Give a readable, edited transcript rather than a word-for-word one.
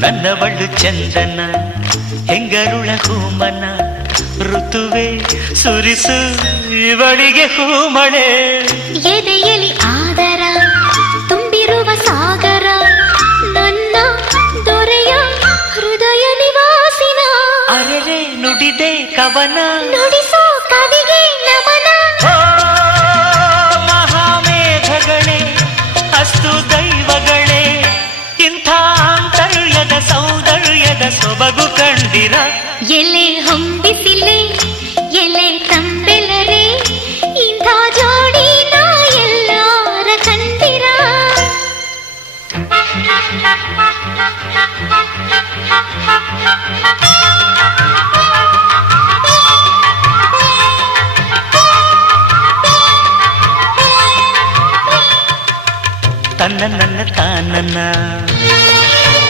ನನ್ನವಳು ಚಂದನ ಹೆಂಗರುಳ ಹೂಮನ ಋತುವೆ ಸುರಿಸು ಇವಳಿಗೆ ಹೂಮಳೆ ಎದೆಯಲಿ ಆದರ ತುಂಬಿರುವ ಸಾಗರ ನನ್ನ ದೊರೆಯ ಹೃದಯ ನಿವಾಸಿನ ಅರೆರೆ ನುಡಿದೆ ಕವನ ನುಡಿಸೋ ಕವಿಗೆ ನಮನ ಮಹಾಮೇಘಗಳೇ ಅಸ್ತು ದೈವಗಳೇ ಇಂಥ ಆಂತರ್ಯದ ಸೌಂದರ್ಯದ ಸೊಬಗು ಕಂಡಿರ